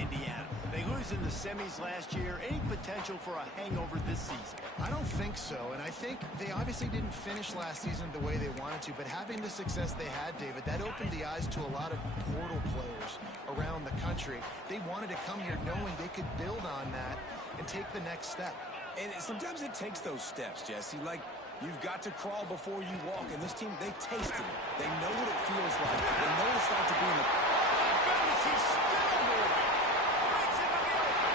Indiana. They lose in the semis last year. Any potential for a hangover this season? I don't think so, and I think they obviously didn't finish last season the way they wanted to, but having the success they had, David, that opened the eyes to a lot of portal players around the country. They wanted to come here knowing they could build on that and take the next step. And sometimes it takes those steps, Jesse. Like, you've got to crawl before you walk, and this team, they tasted it. They know what it feels like. They know what it's like to be in the... Oh, my goodness, he's still moving. Brings him to the open.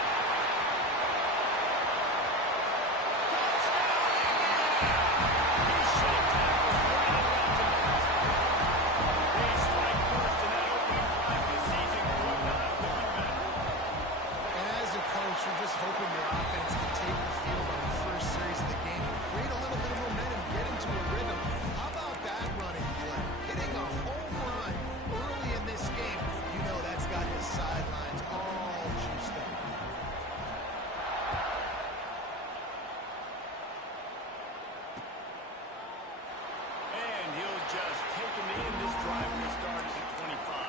He shot tackles right around the basket. They strike first in that opening drive this season. Could not have gone better. And as a coach, you're just hoping your offense can take the field on the first series of the game and create a little bit of momentum, get into a rhythm. How about that running play? Hitting a home run early in this game. You know that's got his sidelines all juiced up. And he'll just take him in. This drive will start at 25.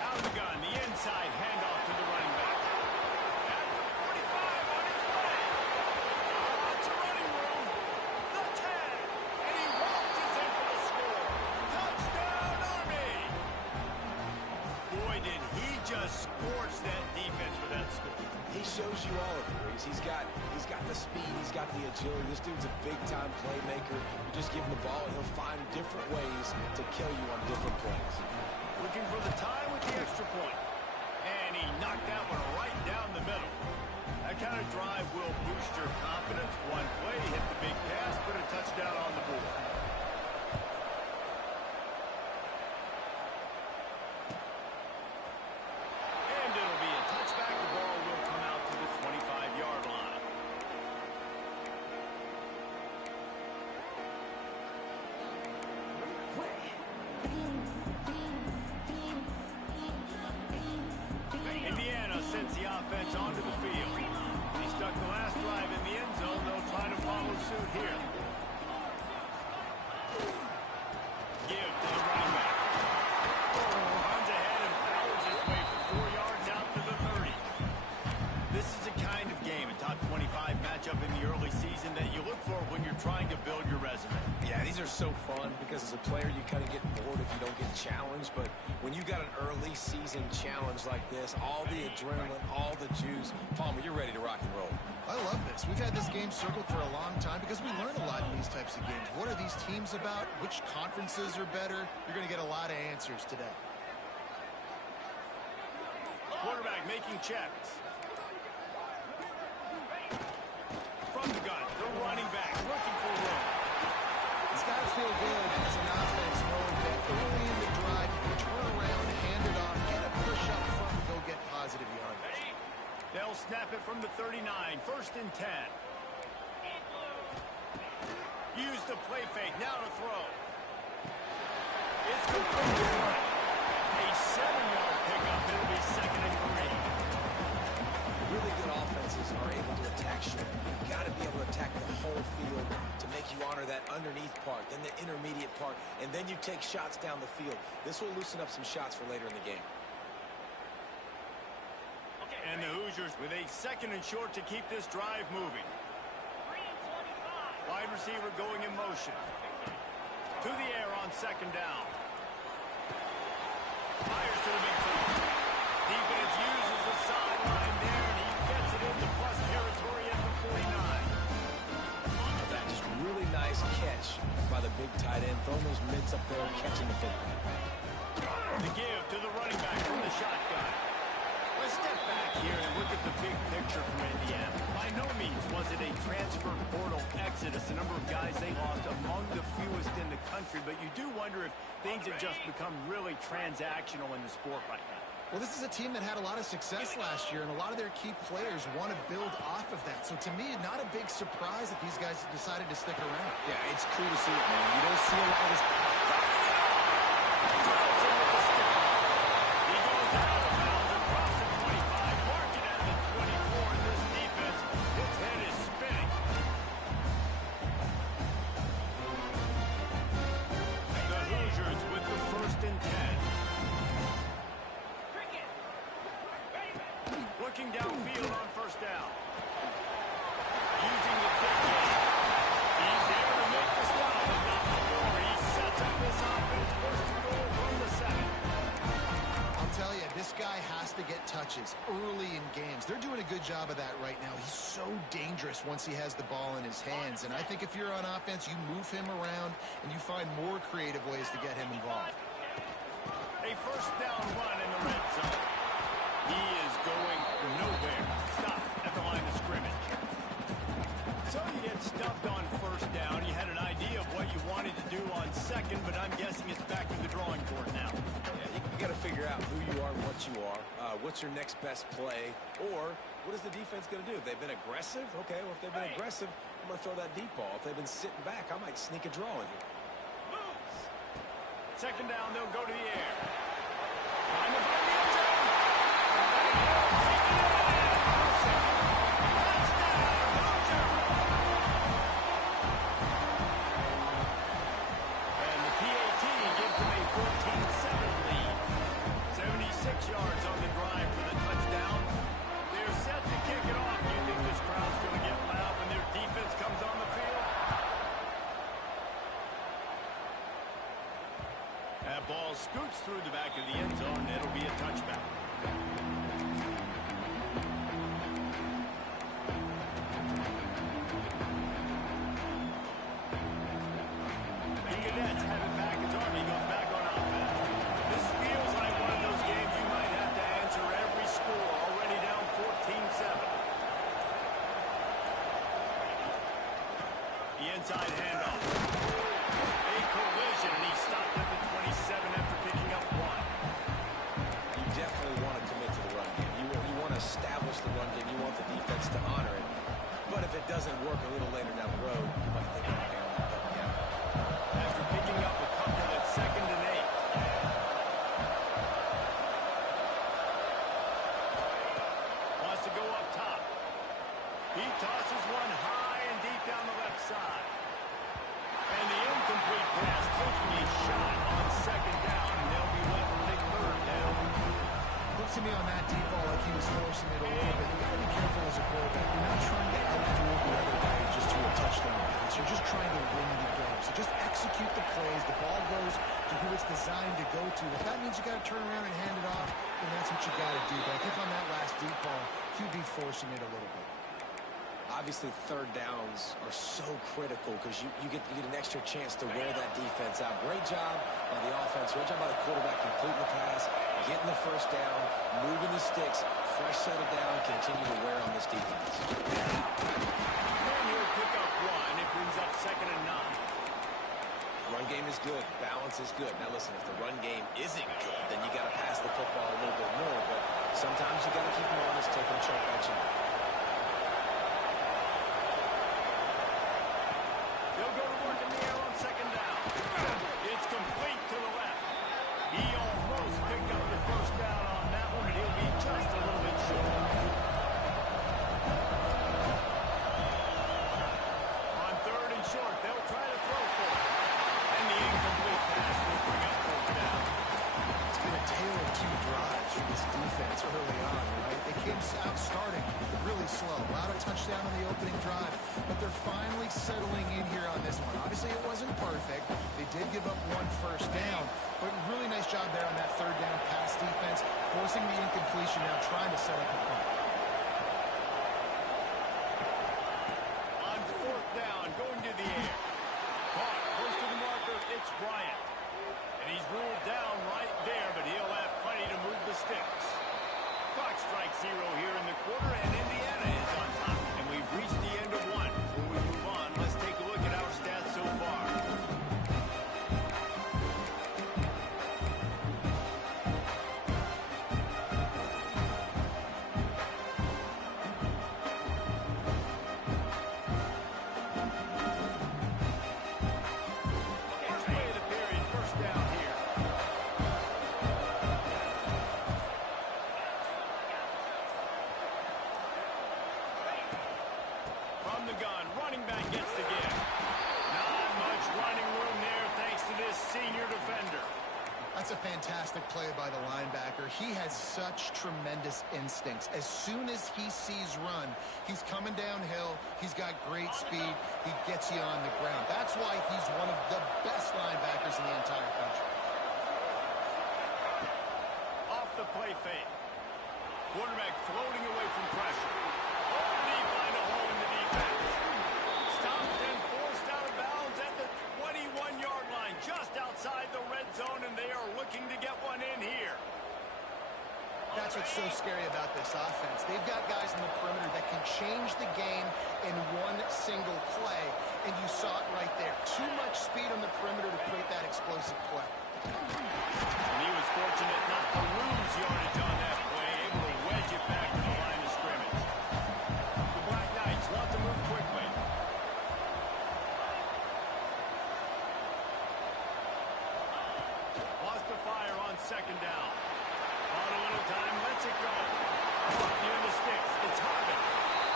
Out of the gun, the inside handoff to the running back. At the 45 on his way. Lots of running room. The 10. And he waltzes in for the score. Touchdown, Army. Boy, did he just scorch that defense for that score. He shows you all of it, Reese. He's got the speed, he's got the agility. This dude's a big-time playmaker. You just give him the ball, and he'll find different ways to kill you on different plays. Looking for the tie with the extra point. And he knocked that one right down the middle. That kind of drive will boost your confidence. One play, hit the big pass, put a touchdown on the board. And it'll be a touchback. The ball will come out to the 25-yard line. Indiana sends the offense onto the field. He stuck the last drive in the end zone. They'll try to follow suit here. Give to the running back. Runs ahead and powers his way for 4 yards out to the 30. This is the kind of game, a top 25 matchup in the early season that you look for when you're trying to build your resume. Yeah, these are so fun because as a player, you kind of get bored if you don't get challenged. But when you got an early season challenge like this, all the adrenaline, all the juice, Palmer, you're ready to rock and roll. I love this. We've had this game circled for a long time because we learn a lot in these types of games. What are these teams about? Which conferences are better? You're going to get a lot of answers today. Quarterback making checks. From the gun, the running back looking for room. It's got to feel good as an offense knowing that early in the drive, you turn around, hand it off, get a push up front, and go get positive yardage. They'll snap it from the 39, 1st and 10. Use the play fake, now to throw. It's complete. A 7-yard pickup, it'll be 2nd and 3. Really good offenses are able to attack short. You've got to be able to attack the whole field to make you honor that underneath part, then the intermediate part, and then you take shots down the field. This will loosen up some shots for later in the game. And the Hoosiers with a 2nd and short to keep this drive moving. Wide receiver going in motion. To the air on 2nd down. Fires to the midfield. Defense uses the sideline there, and he gets it into plus territory at the 49. That just really nice catch by the big tight end. Throwing those mitts up there and catching the football. The give to the running back from the shotgun. Let's step back here and look at the big picture for Indiana. By no means was it a transfer portal exodus. The number of guys they lost among the fewest in the country, but you do wonder if things have just become really transactional in the sport right now. Well, this is a team that had a lot of success last year, and a lot of their key players want to build off of that. So to me, not a big surprise that these guys decided to stick around. Yeah, it's cool to see it, man. You don't see a lot of this. He goes out of bounds across the 25, marking at the 24, and this defense, its head is spinning. The Hoosiers with the first and 10. Looking downfield on first down. Using the quick game. He's there to make the stop, but not before. He sets up this offense first and goal from the 7. I'll tell you, this guy has to get touches early in games. They're doing a good job of that right now. He's so dangerous once he has the ball in his hands. And I think if you're on offense, you move him around and you find more creative ways to get him involved. A first down run in the red zone. He is going nowhere. Stop at the line of scrimmage. So you get stuffed on first down. You had an idea of what you wanted to do on second, but I'm guessing it's back to the drawing board now. Yeah, you got to figure out who you are and what you are. What's your next best play? Or what is the defense going to do? If they've been aggressive, okay, well, if they've been aggressive, I'm going to throw that deep ball. If they've been sitting back, I might sneak a draw in here. Second down, they'll go to the air. Line of the end zone. And the PAT gives them a 14-7 lead. 76 yards on the drive for the touchdown. They're set to kick it off. Do you think this crowd's going to get loud when their defense comes on the field? That ball scoots through the back of the end zone, and it'll be a touchback. The Cadets have it back as Army goes back on offense. This feels like one of those games you might have to answer every score, already down 14-7. The inside handoff. A collision, and he stopped at the 27 after picking up 1. You definitely want to commit to the run game. You want to establish the run game. You want the defense to honor it. But if it doesn't work a little later down the road, you might think about airing that button down. After picking up a couple at 2nd and 8. Wants to go up top. He tosses one high and deep down the left side. And the incomplete pass taking a shot on 2nd down, and they'll be left with a 3rd down. Looks to me on that deep ball like he was forcing it a little bit. You got to be careful as a quarterback. You're not trying to outdo the other guy just to a touchdown pass. You're just trying to win the game. So just execute the plays. The ball goes to who it's designed to go to. If that means you got to turn around and hand it off, then that's what you got to do. But I think on that last deep ball, QB forcing it a little bit. Obviously, 3rd downs are so critical because you get an extra chance to wear that defense out. Great job by the offense. Great job by the quarterback completing the pass, getting the first down, moving the sticks, fresh set of down, continue to wear on this defense. And he'll pick up 1. It brings up 2nd and 9. Run game is good. Balance is good. Now, listen, if the run game isn't good, then you got to pass the football a little bit more. But sometimes you got to keep them honest, take them chunk by chunk. They'll go to work in the air on 2nd down. It's complete to the left. He almost picked up the first down on that one, but he'll be just a little bit short. On 3rd and short, they'll try to throw for it. And the incomplete pass will bring up 4th down. It's been a tale of 2 drives for this defense early on, right? They came out starting really slow. A lot of touchdown on the opening drive, but they're finally settling in here on this one. Obviously, it wasn't perfect. They did give up 1 first down, but really nice job there on that 3rd down pass defense, forcing the incompletion, now trying to set up a punt. On 4th down, going to the air. Caught close to the marker, it's Bryant. And he's ruled down right there, but he'll have plenty to move the sticks. Clock strikes 0 here in the quarter, and Indiana is on top. And we've reached the end of 1. Before we move on, let's take a look at our stats so far. running back gets the give. Not much running room there thanks to this senior defender. That's a fantastic play by the linebacker. He has such tremendous instincts. As soon as he sees run, he's coming downhill. He's got great speed. He gets you on the ground. That's why he's one of the best linebackers in the entire country. Off the play fake. Quarterback floating away from pressure. Oh, did he find a hole in the defense? Stopped and forced out of bounds at the 21-yard line, just outside the red zone, and they are looking to get one in here. That's what's so scary about this offense. They've got guys in the perimeter that can change the game in one single play, and you saw it right there. Too much speed on the perimeter to create that explosive play. And he was fortunate not to lose yardage on that play, able to wedge it back to the line of scrimmage. The Black Knights want to move quickly. Wants to fire on second down. On a little time, lets it go. Caught near the sticks. It's Harvin.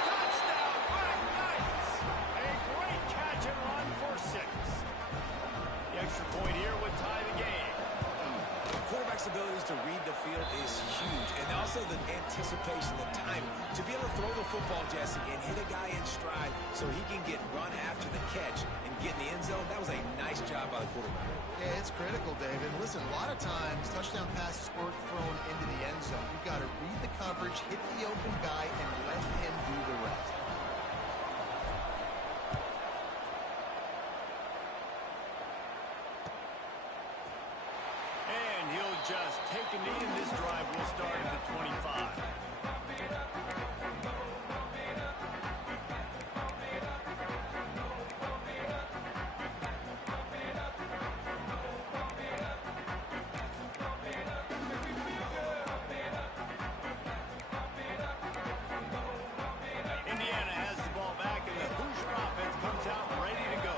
Touchdown, Black Knights! A great catch and run for 6. The extra point here would tie the game. Quarterback's abilities to read the field is huge, and also the anticipation, the timing. To be able to throw the football, Jesse, and hit a guy in stride so he can get run after the catch and get in the end zone, that was a nice job by the quarterback. Yeah, it's critical, David. Listen, a lot of times, touchdown passes aren't thrown into the end zone. You've got to read the coverage, hit the open guy, and let him do the rest. And he'll just take a knee, and this drive will start at the 25. Indiana has the ball back, and the Hoosier offense comes out ready to go.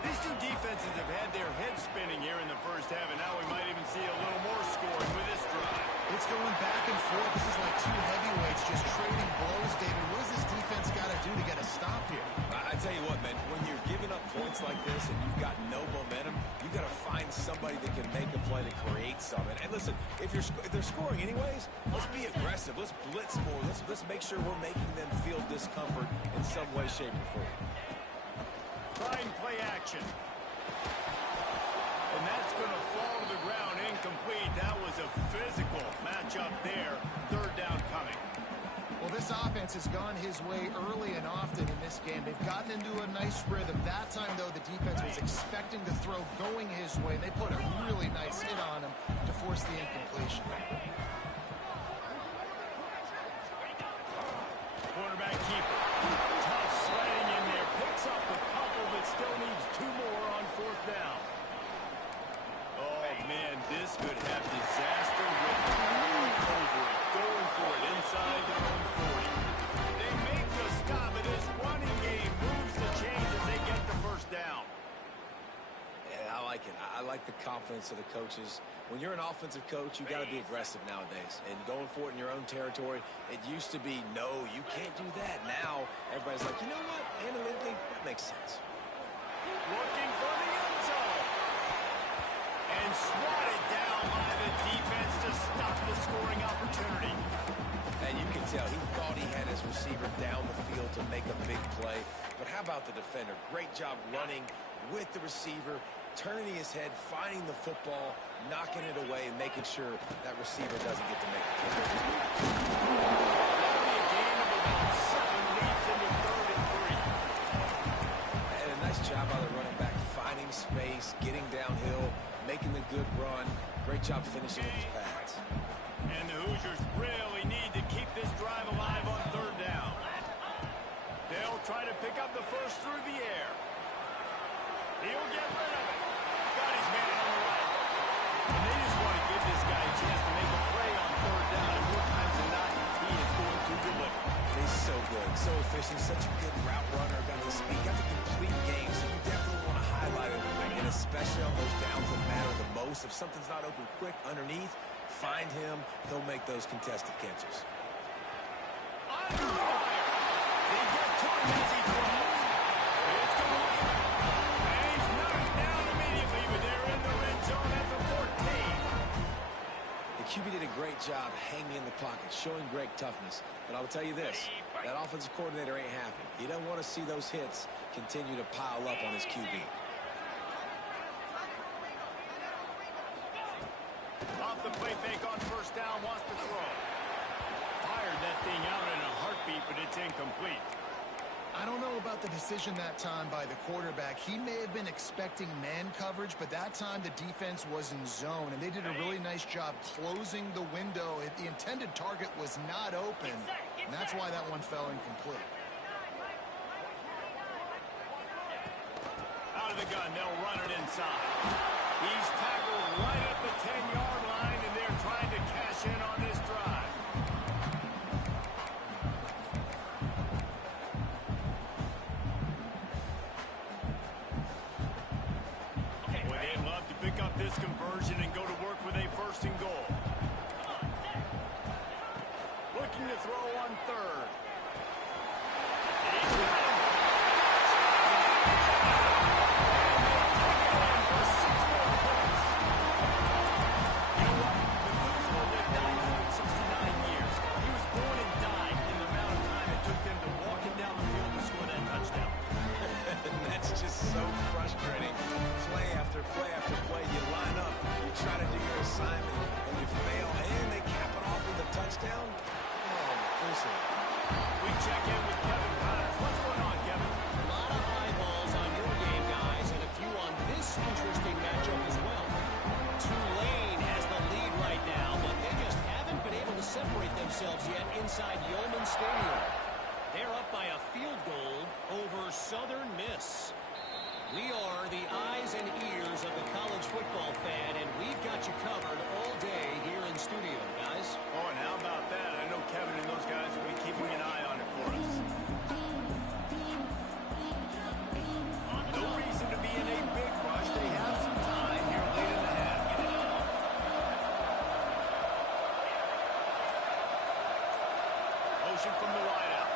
These two defenses have had their heads spinning here in the first half, and now we might even see a little more scoring with this drive. It's going back and forth. This is like two heavyweights just trading blows, David. What does this defense got to do to get a stop here? I tell you what, man, when you're giving up points like this and you've got no momentum, you've got to find somebody that can make a play to create something. And listen, if they're scoring anyways, let's be aggressive. Let's blitz more. Let's make sure we're making them feel discomfort in some way, shape, or form. Try and play action. And that's going to fall to the ground incomplete. That was a physical matchup there. Third down coming. Well, this offense has gone his way early and often in this game. They've gotten into a nice rhythm. That time, though, the defense was expecting to throw going his way. They put a really nice hit on him to force the incompletion. Quarterback keeper. Tough sledding in there. Picks up a couple, but still needs 2 more on 4th down. Oh, man, this could have disaster written all over it. Going for it inside their own 40. They make the stop, and this running game moves the chains as they get the first down. Yeah, I like it. I like the confidence of the coaches. When you're an offensive coach, you got to be aggressive nowadays. And going for it in your own territory, it used to be, no, you can't do that. Now, everybody's like, you know what? Analytically, that makes sense. Looking for the end zone. And swatted down by the defense to stop the scoring opportunity. And you can tell he thought he had his receiver down the field to make a big play. But how about the defender? Great job running with the receiver, turning his head, finding the football, knocking it away, and making sure that receiver doesn't get to make the play. That'll be a gain of about 7, leads into 3rd and 3. And a nice job by the running back, finding space, getting downhill, making the good run. Great job finishing with his pads. And the Hoosiers really need to keep this drive alive on 3rd down. They'll try to pick up the first through the air. He'll get rid of it. Got his man on the right. And they just want to give this guy a chance to make a play on 3rd down. And more times than not, he is going to deliver. He's so good, so efficient, such a good route runner. Got the speed, got the complete game. So you definitely want to highlight it, and especially on those downs that matter the most. If something's not open quick underneath, find him. He'll make those contested catches. Under fire. They get to him as he throws. QB did a great job hanging in the pocket, showing great toughness. But I will tell you this, that offensive coordinator ain't happy. He doesn't want to see those hits continue to pile up on his QB. Off the play fake on first down, wants to throw. Fired that thing out in a heartbeat, but it's incomplete. I don't know about the decision that time by the quarterback. He may have been expecting man coverage, but that time the defense was in zone, and they did a really nice job closing the window. The intended target was not open, and that's why that one fell incomplete. Out of the gun, they'll run it inside. He's tackled right at the 10-yard line, and they're trying to cash in on this drive. Pick up this conversion and go to work with a first and goal. Looking to throw on third. He's got him. And they take it in for 6 more points. You know what? Methuselah lived 969 years. He was born and died in the amount of time it took them to walk him down the field to score that touchdown. And that's just so frustrating. Play after play after play, you line up, you try to do your assignment, and you fail, and they cap it off with a touchdown. Oh, Methuselah. We check in with Kevin Connors. What's going on, Kevin? A lot of eyeballs on your game, guys, and a few on this interesting matchup as well. Tulane has the lead right now, but they just haven't been able to separate themselves yet inside Yeoman Stadium. They're up by a field goal over Southern Miss. We are the eyes and ears of the college football fan, and we've got you covered all day here in studio, guys. Oh, and how about that? I know Kevin and those guys will be keeping an eye on it for us. No reason to be in a big rush. They have some time here late in the half. Motion from the wideout.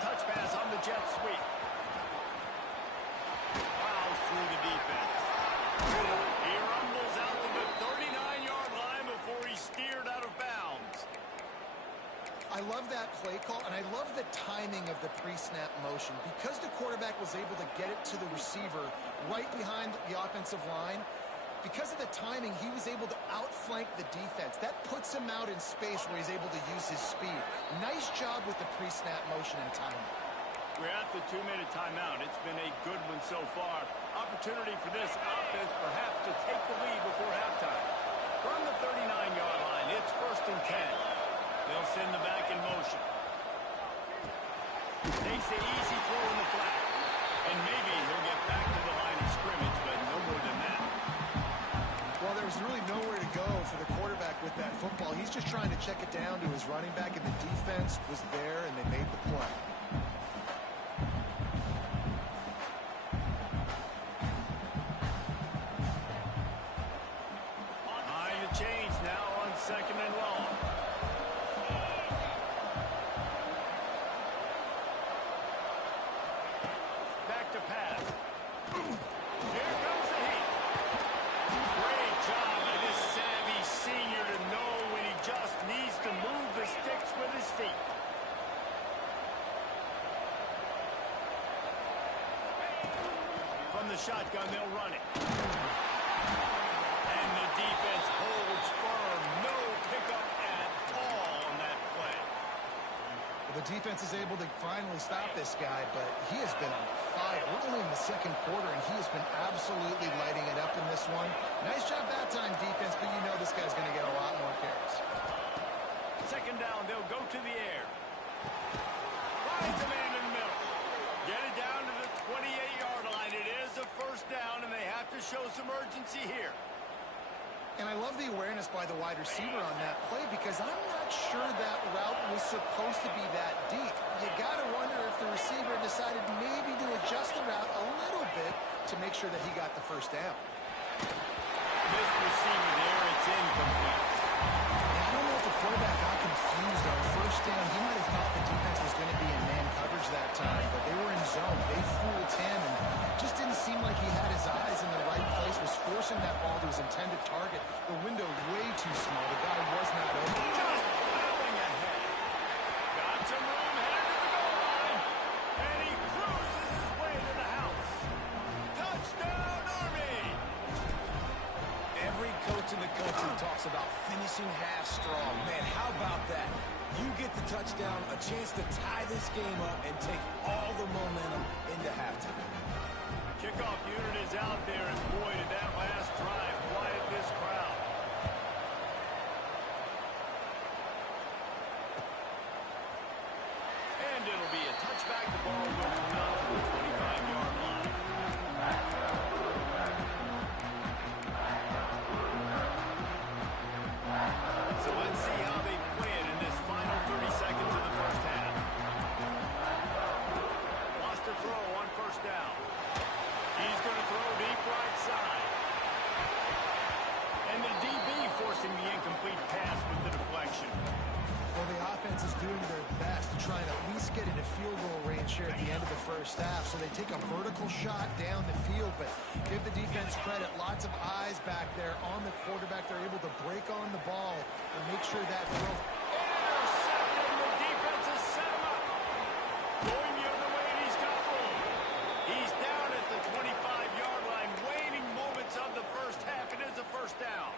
Touch pass on the jet sweep. Through the defense. He rumbles out to the 39-yard line before he's steered out of bounds. I love that play call, and I love the timing of the pre-snap motion. Because the quarterback was able to get it to the receiver right behind the offensive line, because of the timing, he was able to outflank the defense. That puts him out in space where he's able to use his speed. Nice job with the pre-snap motion and timing. We're at the 2-minute timeout. It's been a good one so far. Opportunity for this offense perhaps to take the lead before halftime. From the 39-yard line, it's 1st and 10. They'll send the back in motion. Takes the easy throw in the flat. And maybe he'll get back to the line of scrimmage, but no more than that. Well, there was really nowhere to go for the quarterback with that football. He's just trying to check it down to his running back, and the defense was there, and they made the play. Change now on 2nd and long. Back to pass. Here comes the heat. Great job by this savvy senior to know when he just needs to move the sticks with his feet. From the shotgun, they'll run it. And the defense holds firm. No pickup at all on that play. Well, the defense is able to finally stop this guy, but he has been on fire. We're only in the 2nd quarter, and he has been absolutely lighting it up in this one. Nice job that time, defense, but you know this guy's going to get a lot more carries. 2nd down, they'll go to the air. Finds a man in the middle. Get it down to the 28-yard line. It is a 1st down, and they have to show some urgency here. And I love the awareness by the wide receiver on that play, because I'm not sure that route was supposed to be that deep. You got to wonder if the receiver decided maybe to adjust the route a little bit to make sure that he got the 1st down. This receiver there, it's incomplete. And I don't know if the quarterback got confused on 1st down. He might have thought the defense was going to be in man coverage that time, but they were in zone. They fooled him, and just didn't seem like he had his eyes in the right place, was forcing that ball to his intended target. The window way too small. The guy talks about finishing half strong. Man, how about that? You get the touchdown, a chance to tie this game up and take all the momentum into halftime. The kickoff unit is out there, and boy, did that last drive quiet this crowd. And it'll be a touchback. The ball will come out to the 25-yard line. So let's see how they play it in this final 30 seconds of the first half. Lost a throw on first down. He's going to throw deep right side. And the DB forcing the incomplete pass with the deflection. Well, the offense is doing their best to try and at least get into field goal range here at the end of the first half. So they take a vertical shot down the field, but give the defense credit. Lots of eyes back there on the quarterback. They're able to break on the ball and make sure that throw. Intercepted. The defense has set him up. Going the other way, and he's got room. He's down at the 25-yard line. Waning moments of the first half. It is a first down.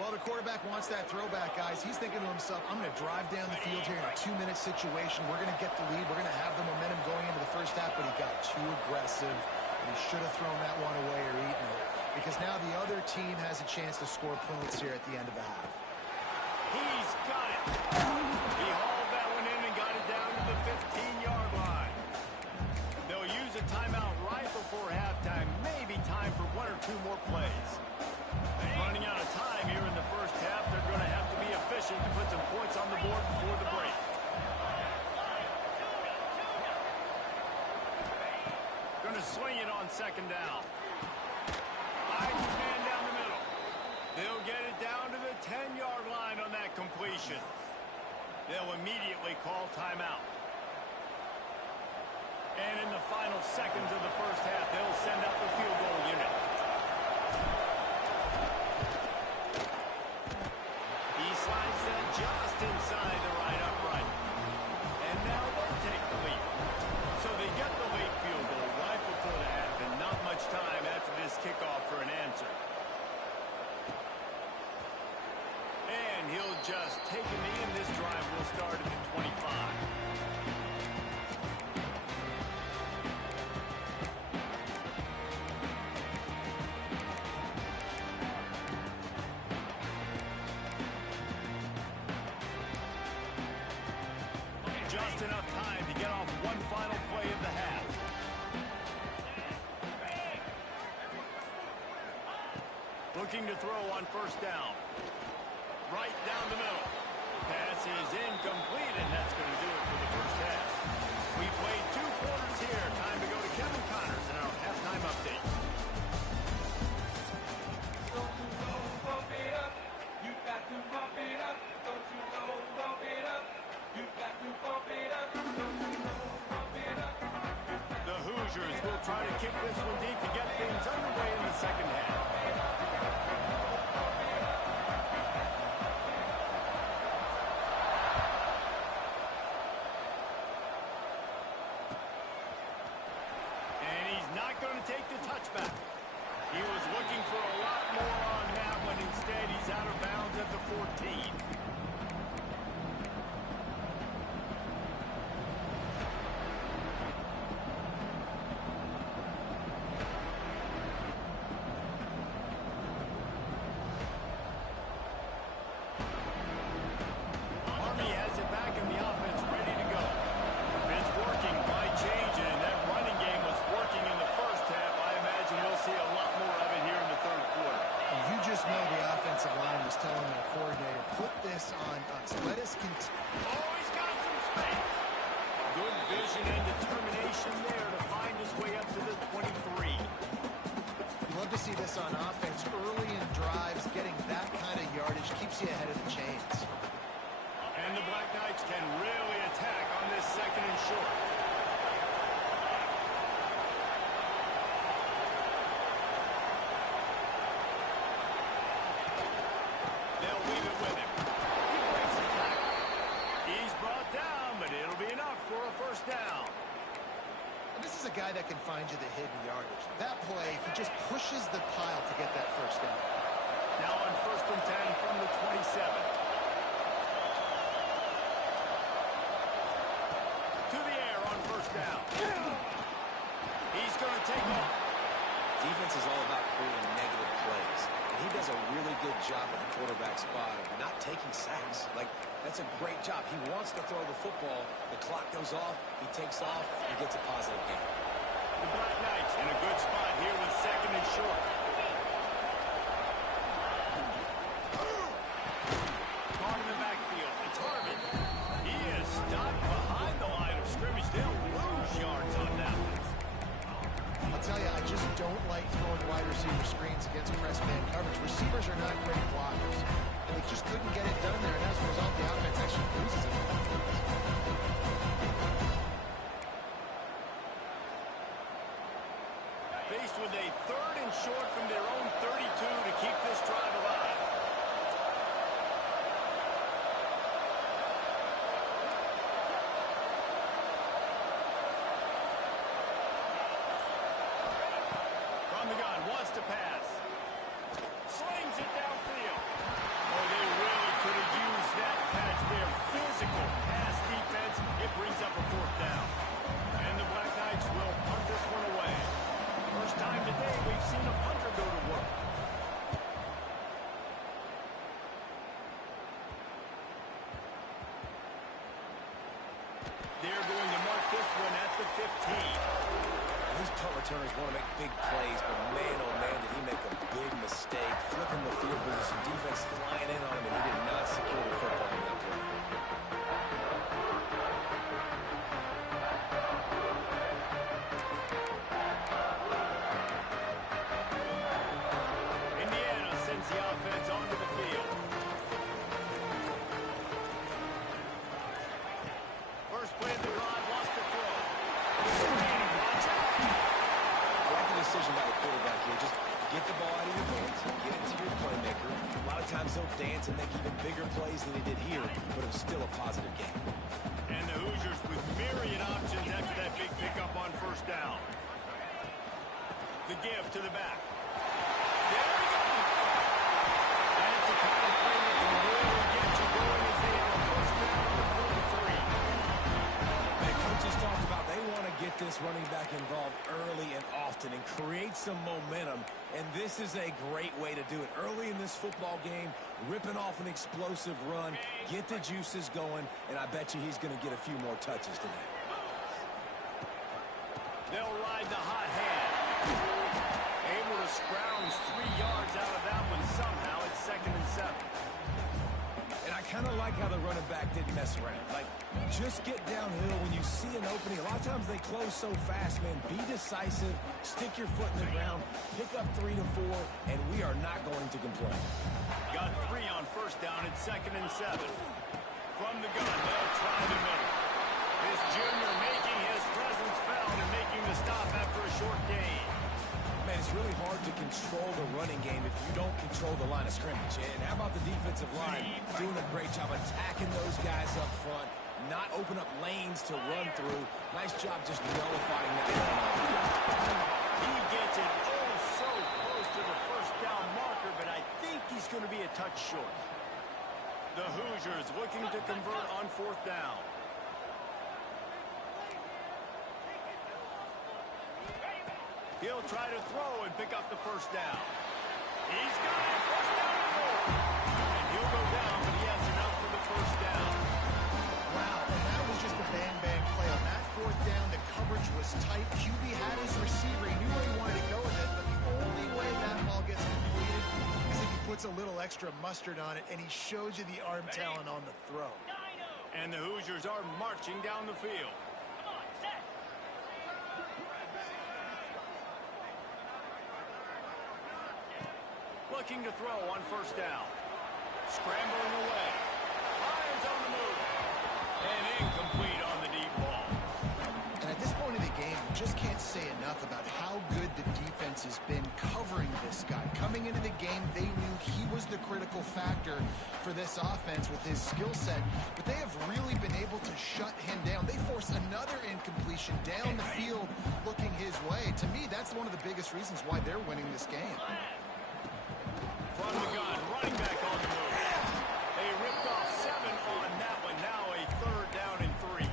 Well, the quarterback wants that throwback, guys. He's thinking to himself, I'm going to drive down the field here in a 2-minute situation. We're going to get the lead. We're going to have the momentum going into the first half, but he got too aggressive, and he should have thrown that one away or eaten it, because now the other team has a chance to score points here at the end of the half. He's got it. He hauled that one in and got it down to the 15-yard line. They'll use a timeout right before halftime. Maybe time for one or two more plays. Running out of time here in the first half. They're going to have to be efficient to put some points on the board before the break. Going to swing it on second down. Finds his man down the middle. They'll get it down to the 10-yard line on that completion. They'll immediately call timeout. And in the final seconds of the first half, they'll send out the field goal unit. He slides that just inside the right upright. And now they'll take the lead. So they get the late field goal right before the half, and not much time after this kickoff for an answer. And he'll just take a knee, and this drive will start at the 25. Just enough time to get off one final play of the half. Looking to throw on first down. Right down the middle. Pass is incomplete, and that's going to do it for the first half. We played 2 quarters here. Time to go to Kevin Connors in our halftime update. Don't you know, pump it up. You got to pump it up. Don't you know, pump it up. You got to pump it up. Don't you know, pump it up. The Hoosiers will try to kick this one deep to get things underway in the second half. And he's not going to take the touchback. He was looking for a lot more on that one. Instead, he's out of bounds at the 14. Army has it back in the offense, ready to go. If it's working, why change it? And that running game was working in the first half. I imagine we'll see a lot more of it here in the third quarter. And you just know the offensive line was telling their coordinator, put this on us. Let us continue. Oh, he's got some space. Good vision and determination there to find his way up to the 23. You love to see this on offense. Early in drives, getting that kind of yardage keeps you ahead of the chains. And the Black Knights can really attack on this second and short. They'll leave it with him. He breaks the tackle. He's brought down, but it'll be enough for a first down. And this is a guy that can find you the hidden yardage. That play, he just pushes the pile to get that first down. Now on first and 10 from the 27. To the air on first down. He's going to take off. Defense is all about creating negative plays. And he does a really good job at the quarterback spot of not taking sacks. Like, that's a great job. He wants to throw the football. The clock goes off. He takes off. He gets a positive gain. The Black Knights in a good spot here with second and short. Caught in the backfield. It's Harvin. He is stopped behind the line of scrimmage. They'll lose yards on that one. I'll tell you, I just don't like throwing wide receiver screens against press man coverage. Receivers are not great blockers. And they just couldn't get it done there. And as a result, the offense actually loses it. Faced with a third and short from their own 32 to keep this drive alive. From the gun, wants to pass. Slings it downfield. Oh, they really could have used that patch there. Physical pass defense. It brings up a fourth down. And the Black Knights will punt this one away. First time today we've seen a punter go to work. They're going to mark this one at the 15. And these punt returners want to make big plays, but man, oh man, did he make a big mistake. Flipping the field position, defense flying in on him, and he did not secure the football in that play. Indiana sends the offense onto the field. First play of the drive, lost to throw. I like the decision by the quarterback here. Just get the ball out of your hands, get it to your playmaker. A lot of times he'll dance and make even bigger plays than he did here, but it was still a positive game. And the Hoosiers with myriad options after that big pickup on first down. The give to the back. There we go. And it's a kind of play that can really get you going as they have a first down on the 43. And coaches talked about they want to get this running back involved early and often and create some momentum. And this is a great way to do it. Early in this football game, ripping off an explosive run, get the juices going, and I bet you he's going to get a few more touches today. They'll ride the hot hand. Able to scrounge 3 yards out of that one somehow. It's second and 7. And I kind of like how the running back didn't mess around. Like, just get downhill when you see an opening. A lot of times they close so fast, man. Be decisive, stick your foot in the ground, pick up 3 to 4, and we are not going to complain. Got 3 on first down. It's second and 7. From the gun, they'll try the middle. This junior making his presence felt and making the stop after a short gain. Man, it's really hard to control the running game if you don't control the line of scrimmage. And how about the defensive line doing a great job attacking those guys up front, not open up lanes to run through. Nice job just nullifying that. He gets it oh so close to the first down marker, but I think he's going to be a touch short. The Hoosiers looking to convert on fourth down. He'll try to throw and pick up the first down. He's got it. First down and more. And he'll go down, but he has enough for the first down. Wow, and that was just a bang-bang play. On that fourth down, the coverage was tight. QB had his receiver. He knew where he wanted to go with it, but the only way that ball gets completed is if he puts a little extra mustard on it, and he shows you the arm talent on the throw. And the Hoosiers are marching down the field. Looking to throw on first down. Scrambling away. Lions on the move. And incomplete on the deep ball. And at this point in the game, we just can't say enough about how good the defense has been covering this guy. Coming into the game, they knew he was the critical factor for this offense with his skill set, but they have really been able to shut him down. They force another incompletion down the field looking his way. To me, that's one of the biggest reasons why they're winning this game. From the gun, running back on the move. They ripped off 7 on that one. Now a 3rd down and 3.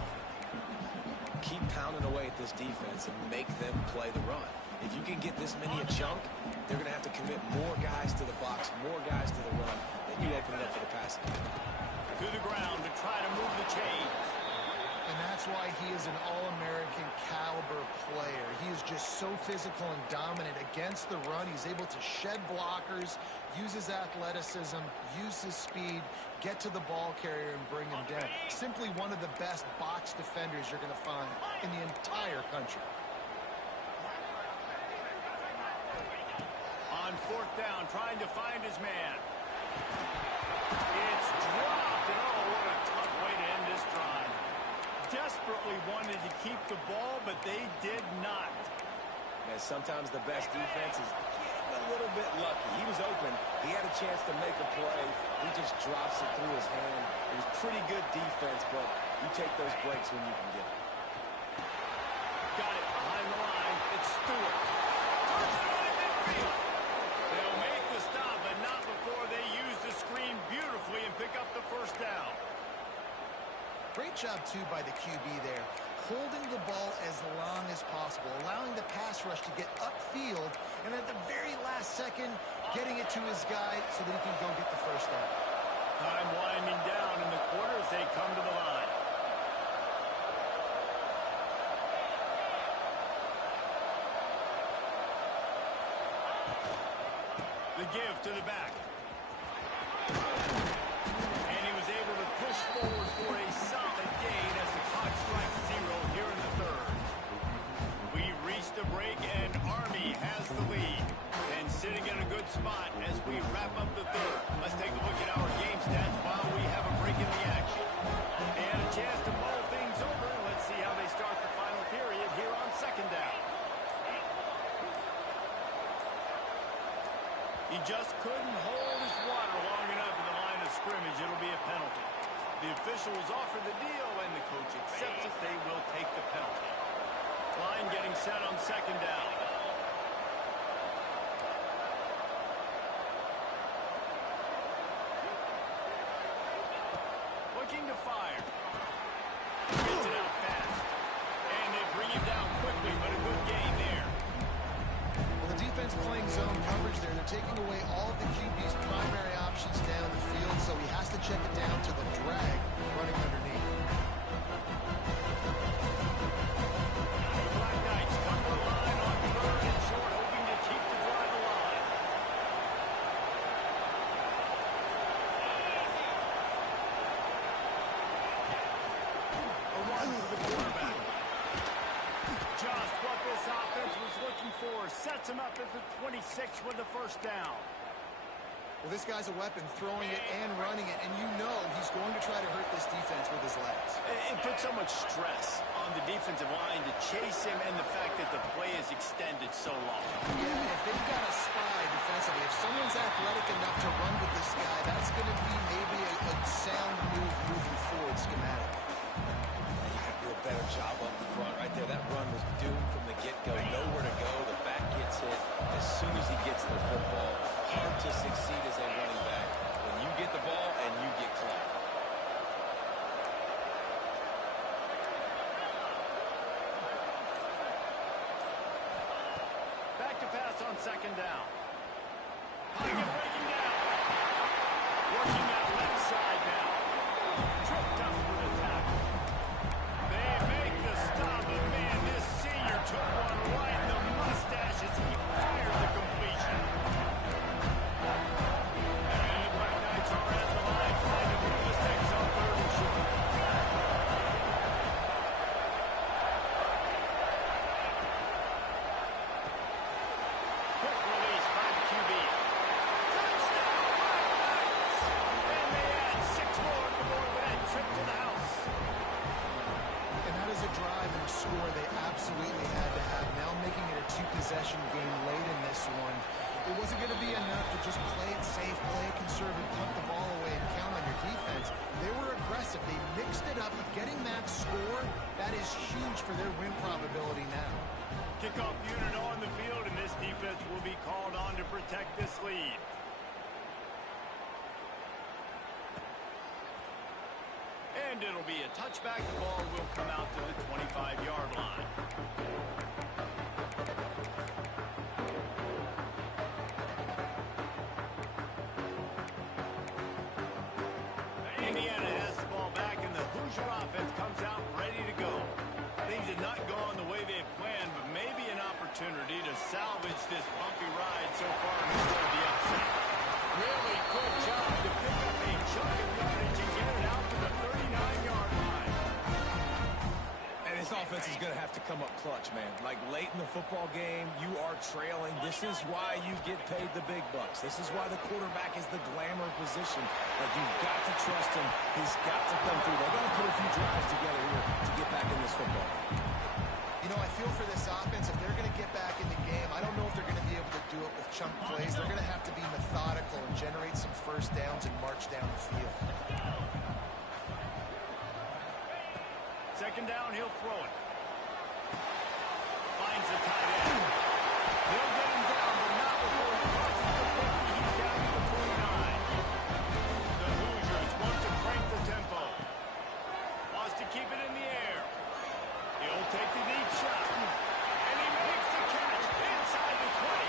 Keep pounding away at this defense and make them play the run. If you can get this many a chunk, they're going to have to commit more guys to the box, more guys to the run. Then you open it up for the passing. To the ground to try to move the chains. And that's why he is an All-American caliber player. He is just so physical and dominant against the run. He's able to shed blockers, use his athleticism, use his speed, get to the ball carrier and bring him down. Simply one of the best box defenders you're going to find in the entire country. On 4th down, trying to find his man. It's dropped, and oh, what a tough way to end this drive. Desperately wanted to keep the ball, but they did not. And sometimes the best defense is getting a little bit lucky. He was open. He had a chance to make a play. He just drops it through his hand. It was pretty good defense, but you take those breaks when you can get them. Got it behind the line. It's Stewart. Turns it on in midfield. They'll make the stop, but not before they use the screen beautifully and pick up the 1st down. Great job, too, by the QB there. Holding the ball as long as possible, allowing the pass rush to get upfield, and at the very last second, getting it to his guy so that he can go get the 1st down. Time winding down in the quarter as they come to the line. The give to the back. And he was able to push forward for a solid gain as the clock strikes 0 here in the 3rd. We've reached the break, and Army has the lead. And sitting in a good spot as we wrap up the 3rd. Let's take a look at our game stats while we have a break in the action. They had a chance to mull things over. Let's see how they start the final period here on 2nd down. He just couldn't hold his water long enough in the line of scrimmage. It'll be a penalty. The officials offer the deal, and the coach accepts it. They will take the penalty. Line getting set on 2nd down. Looking to fire. Gets it out fast. And they bring him down quickly, but a good gain there. Well, the defense playing zone coverage there. They're taking away all of the QB's primary options down the field, so he has to check it down to the drag running underneath. The Black Knights come to the line on 3rd and short, hoping to keep the drive alive. A run for the quarterback. Just what this offense was looking for. Sets him up at the 26 with the 1st down. Well, this guy's a weapon, throwing it and running it, and you know he's going to try to hurt this defense with his legs. It puts so much stress on the defensive line to chase him, and the fact that the play is extended so long. Yeah, if they've got a spy defensively, if someone's athletic enough to run with this guy, that's going to be maybe a sound move moving forward schematically. And you have to do a better job up front. Right there, that run was doomed from the get-go. Nowhere to go. The back gets hit as soon as he gets the football. Hard to succeed as a running back when you get the ball and you get clocked. Back to pass on 2nd down. Pocket breaking down. Working out left side now. Tripped up for the tackle. They make the stop, but man, this senior took one right in the mustache as he fired the completion. And the Black Knights are at the line trying to move the sticks on 3rd and short. Quick release by the QB. Touchdown, Black Knights! And they add 6 more to the board with that trip to the house. And that is a drive and a score they absolutely had to have. Now making it a 2-possession game late in this one. It wasn't going to be enough to just play it safe, play it conservative, punt the ball away, and count on your defense. They were aggressive. They mixed it up. Getting that score, that is huge for their win probability now. Kickoff unit on the field, and this defense will be called on to protect this lead. and it'll be a touchback. The ball will come out to the 25-yard line. Indiana has the ball back, and the Hoosier offense comes out ready to go. Things did not go on the way they had planned, but maybe an opportunity to salvage this bumpy ride so far and avoid the upset. Really good job to pick up a chunk of yardage and get it out to the 39-yard line. And this offense is going to have to come up clutch, man. Like late in the football game, you are trailing. This is why you get paid the big bucks. This is why the quarterback is the glamour position. Like, you've got to trust him. He's got to come through. They're going to put a few drives together here to get back in this football game. You know, I feel for this offense, if they're going to get back in the game, I don't know if they're going to be able to do it with chunk plays. They're going to have to be methodical and generate some first downs and march down the field. Second down, he'll throw it. Finds the tight end. He'll get him down, but not before he crosses the 50. He's down to the 49. The Hoosiers want to crank the tempo. Wants to keep it in the air. He'll take the deep shot. And he makes the catch inside the 20.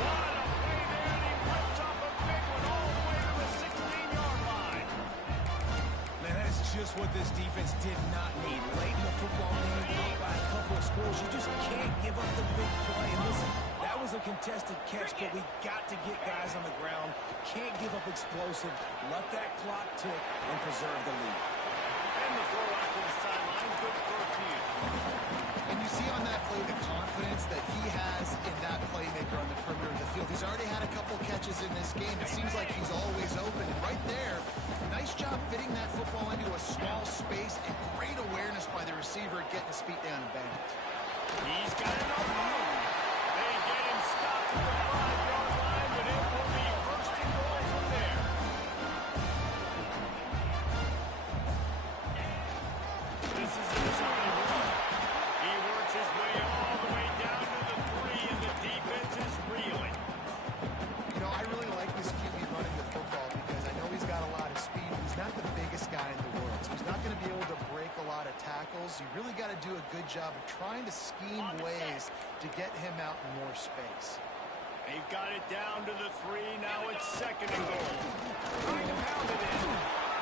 What a play there, and he rips off a big one all the way to the 16-yard line. Man, that is just what this defense did not need. Late in the football game, up by a couple of scores, you just can't give up the big play. And listen, that was a contested catch, but we got to get guys on the ground. Can't give up explosive. Let that clock tick and preserve the lead. And the throw out to the sideline, good for a few. And you see on that play the confidence that he has in that playmaker on the perimeter of the field. He's already had a couple catches in this game. It seems like he's always open. And right there, nice job fitting that football into a small space and great awareness by the receiver getting his feet down and bounds. He's got it on the move. They get him stopped at the 5-yard line, but it will be first and goal from there. This is a design run. He works his way all the way down to the 3, and the defense is reeling. You know, I really like this QB running the football because I know he's got a lot of speed. He's not the biggest guy in the world, so he's not going to be able to break a lot of tackles. You really got to do a good job of trying to scheme ways to get him out in more space. They've got it down to the 3. Now it's second and goal. Trying to pound it in.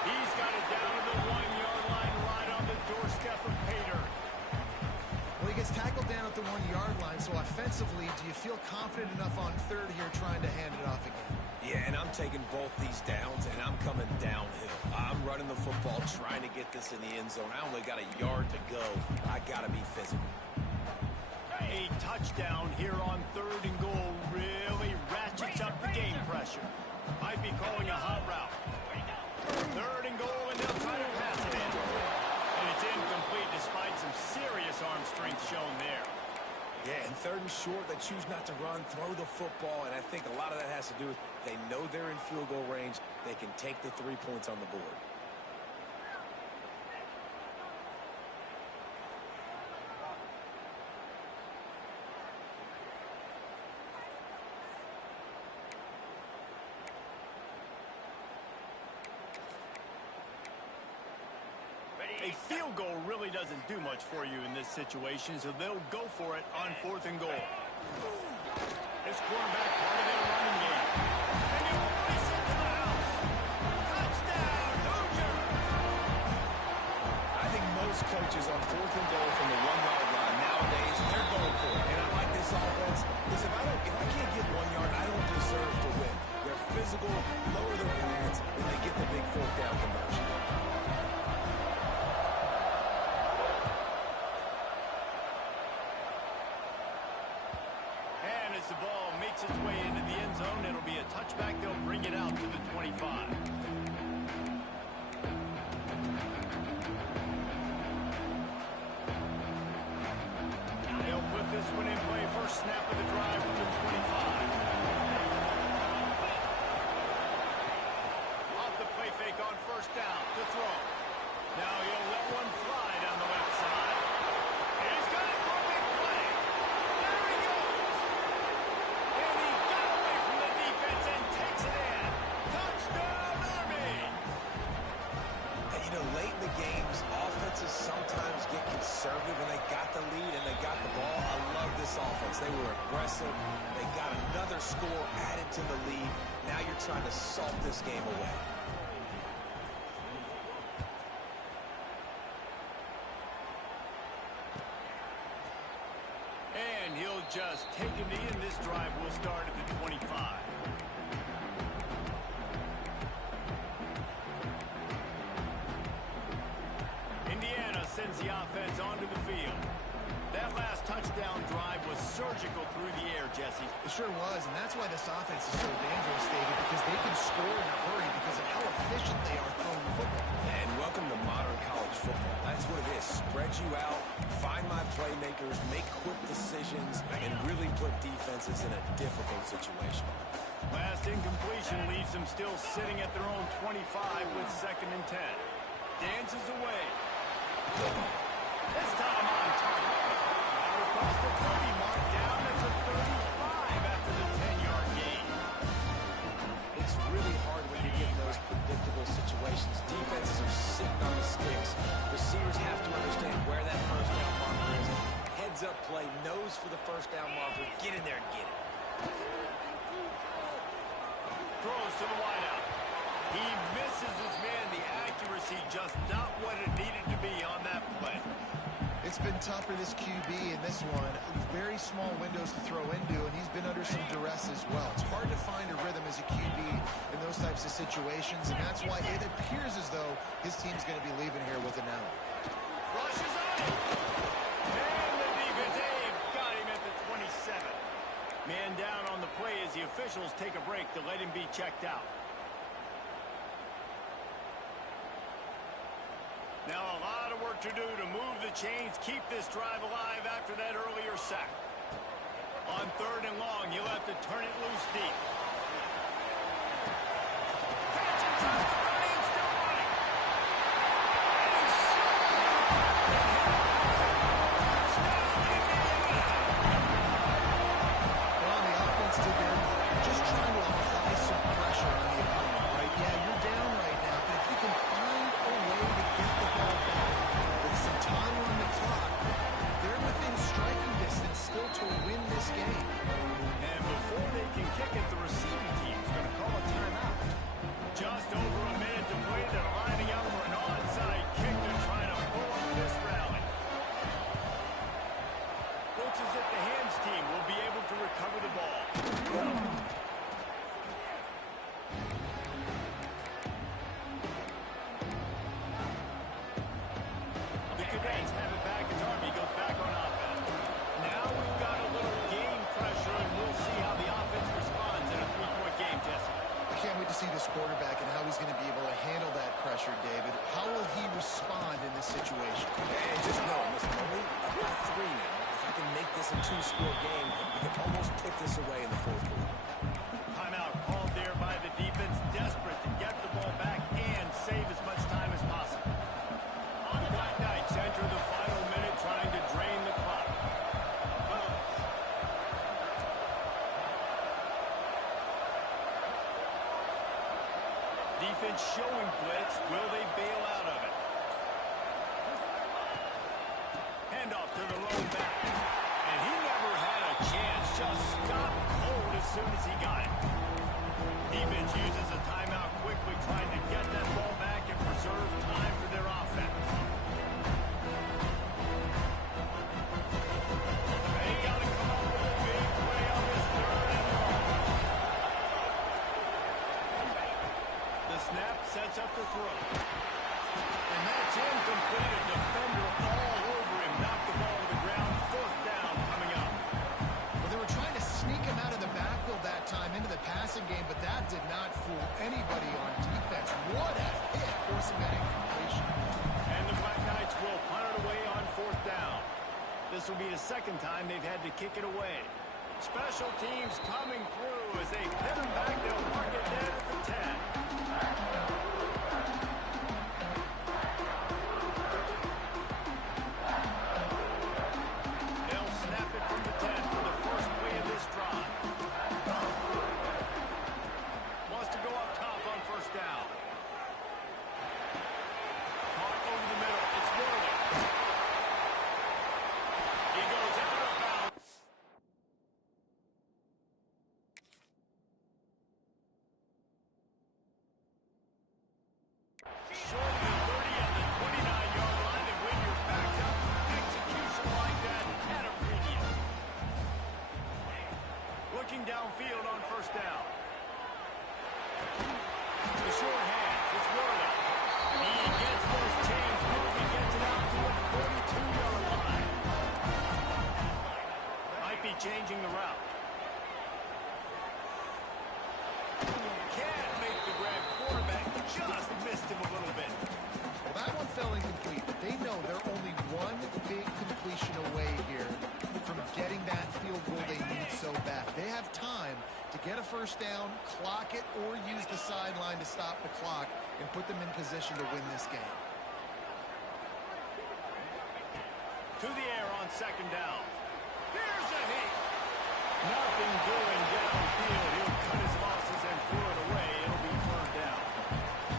He's got it down to the 1-yard line, right on the doorstep of Pater. Well, he gets tackled down at the 1-yard line, so offensively, do you feel confident enough on third here trying to hand it off again? Yeah, and I'm taking both these downs, and I'm coming downhill. I'm running the football, trying to get this in the end zone. I only got a yard to go. I got to be physical. A touchdown here on third and goal really ratchets up the game pressure. Might be calling a hot route. Third and goal, and they'll try to pass it in. And it's incomplete despite some serious arm strength shown there. Yeah, and third and short, they choose not to run, throw the football, and I think a lot of that has to do with they know they're in field goal range. They can take the 3 points on the board. A field goal really doesn't do much for you in this situation, so they'll go for it on fourth and goal. This quarterback part of their running game. And he'll race it to the house. Touchdown, Hoosiers! I think most coaches on fourth and goal from the 1-yard line nowadays, they're going for it. And I like this offense because if I can't get 1 yard, I don't deserve to win. They're physical, lower their pads, and they get the big fourth down conversion. As the ball makes its way into the end zone, it'll be a touchback. They'll bring it out to the 25. They'll put this one in play. First snap of the drive from the 25. Off the play fake on first down to throw. Now he'll let one fly down the left side. He's got it for a big play. There he goes. And he got away from the defense and takes it in. Touchdown, Army! late in the games, offenses sometimes get conservative when they got the lead and they got the ball. I love this offense. They were aggressive. They got another score added to the lead. Now you're trying to salt this game away. And he'll just take a knee, and this drive will start at the 25. Indiana sends the offense onto the field. That last touchdown drive was surgical through the air, Jesse. It sure was, and that's why this offense is so dangerous, David, because they can score in a hurry because of how efficient they are throwing the football. And welcome to modern college football. That's what it is. Spread you out, find my playmakers, make quick decisions, and really put defenses in a difficult situation. Last incompletion leaves them still sitting at their own 25 with 2nd and 10. Dances away. This time on target. Out across the 30 mark, down at the 35 after the 10-yard gain. It's really hard when you get in those predictable situations. Defenses are sitting on the sticks. Receivers have to understand where that first down marker is. Heads up play, nose for the first down marker. Get in there and get it. Throws to the wideout. He misses his man. The accuracy just not what it needed to be on that play. It's been tough for this QB in this one. Very small windows to throw into, and he's been under some duress as well. It's hard to find a rhythm as a QB in those types of situations, and that's why it appears as though his team's going to be leaving here with it now. Rushes on it. And the defense, Dave, got him at the 27. Man down on the play as the officials take a break to let him be checked out. Now a lot of work to do to move the chains, keep this drive alive after that earlier sack. On 3rd and long, you'll have to turn it loose deep. Catch and toss the running, still running. And he's shot. Well, the offense did there, just trying to apply some pressure on the opponent, right? Yeah, you're down right now, but if you can find a way to get the ball back with some time on the clock, they're within striking distance still to win this game. And before they can kick it, the receiving team's going to call a timeout. Just over a minute to play. They're lining up for an onside kick to try to pull up this rally. Looks as if the hands team will be able to recover the ball. The Cadets have it back as Army goes back on offense. Now we've got a little game pressure, and we'll see how the offense responds in a 3-point game, Jesse. I can't wait to see this quarterback and how he's going to be able to handle that pressure, David. How will he respond in this situation? And just know, listen, only up by 3 now. If I can make this a 2-score game, we can almost put this away in the 4th quarter. Timeout called there by the defense, desperate to get the ball back and save as much time as possible. The Black Knights enter the final minute trying to drain the clock. Defense showing blitz. Will they bail out of it? Handoff to the lone back. And he never had a chance. Just stopped cold as soon as he got it. Defense uses a timeout quickly, trying to get that ball back and preserve time for their offense. They got to come up with a big play on this 3rd and long. The snap sets up the throw. And that's incomplete. A defender all over him. Knocked the ball to the ground. 4th down coming up. Well, they were trying to sneak him out of the backfield that time into the passing game, but that did not fool anybody on defense. What a hit, forcing that incompletion. And the Black Knights will punt it away on 4th down. This will be the 2nd time they've had to kick it away. Special teams coming through as they hit them back. They'll mark it dead at the 10. They'll snap it from the 10 for the first play of this drive. Wants to go up top on 1st down. Caught first down, clock it, or use the sideline to stop the clock and put them in position to win this game. To the air on second down. Here's a hit. Nothing doing downfield. He'll cut his losses and throw it away. It'll be third down.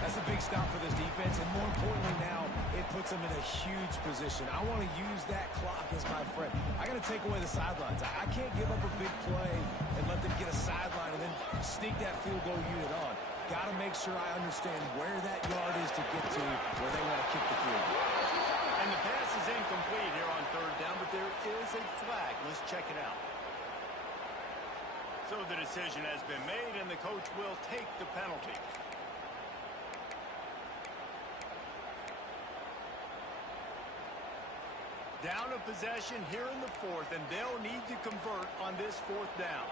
That's a big stop for this defense, and more importantly now, it puts them in a huge position. I want to use that clock as my friend. I got to take away the sidelines. I can't give up a big play and let them get a sideline and then sneak that field goal unit on. Got to make sure I understand where that yard is to get to where they want to kick the field goal. And the pass is incomplete here on third down, but there is a flag. Let's check it out. So the decision has been made, and the coach will take the penalty. Down a possession here in the fourth, and they'll need to convert on this fourth down.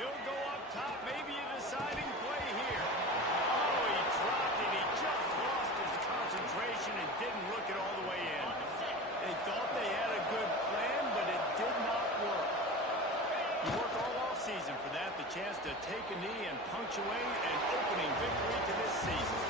He'll go up top, maybe a deciding play here. Oh, he dropped it. He just lost his concentration and didn't look it all the way in. They thought they had a good plan, but it did not work. You work all offseason for that, the chance to take a knee and punctuate an opening victory to this season.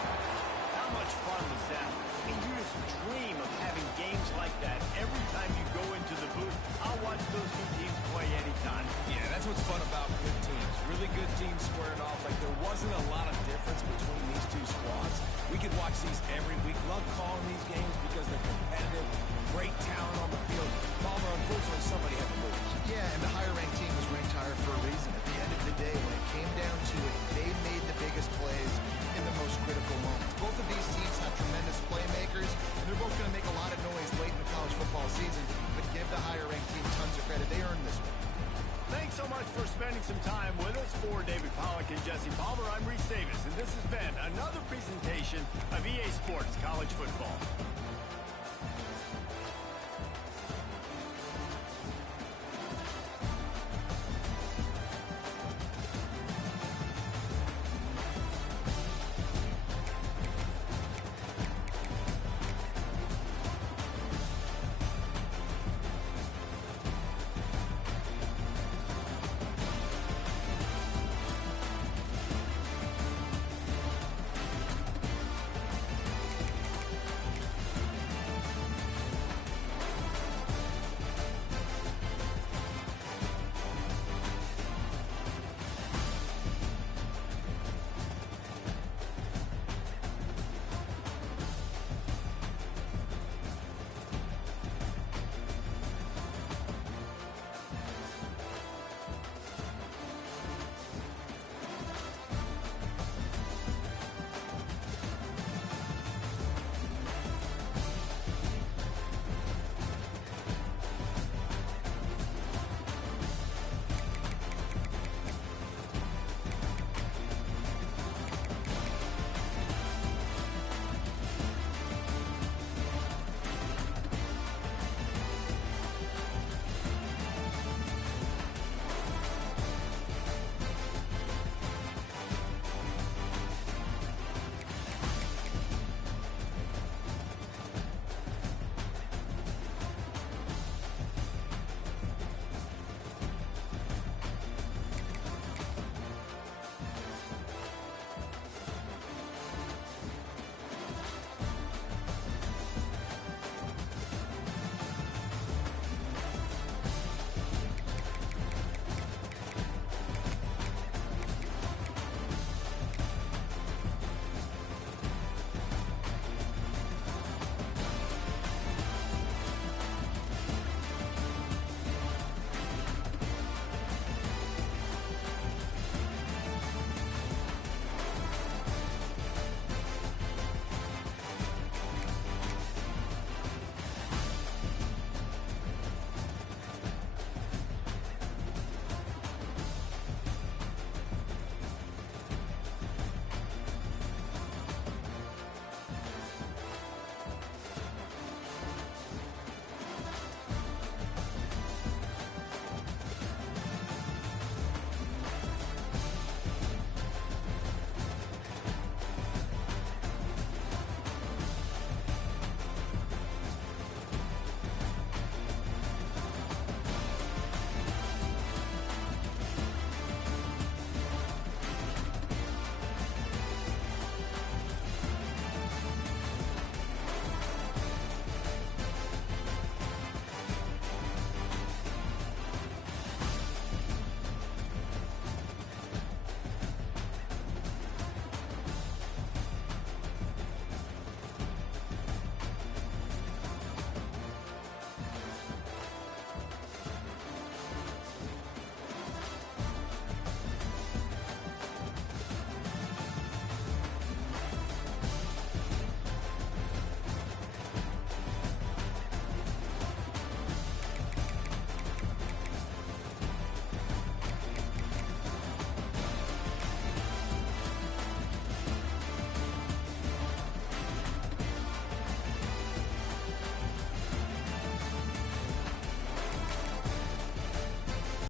How much fun was that? And you just dream of having games like that every time you go into the booth. I'll watch those two teams play anytime. Yeah, that's what's fun about good teams. Really good teams squaring off. Like, there wasn't a lot of difference between these two squads. We could watch these every week. Love calling these games because they're competitive. Great talent on the field. Palmer, unfortunately, somebody had to lose. Yeah, and the higher-ranked team was ranked higher for a reason. At the end of the day, when it came down to it, they made the biggest plays in the most critical moments. Both of these teams have tremendous playmakers, and they're both going to make a lot of noise late in the college football season, but give the higher-ranked team tons of credit. They earned this one. Thanks so much for spending some time with us. For David Pollack and Jesse Palmer, I'm Reese Davis, and this has been another presentation of EA Sports College Football.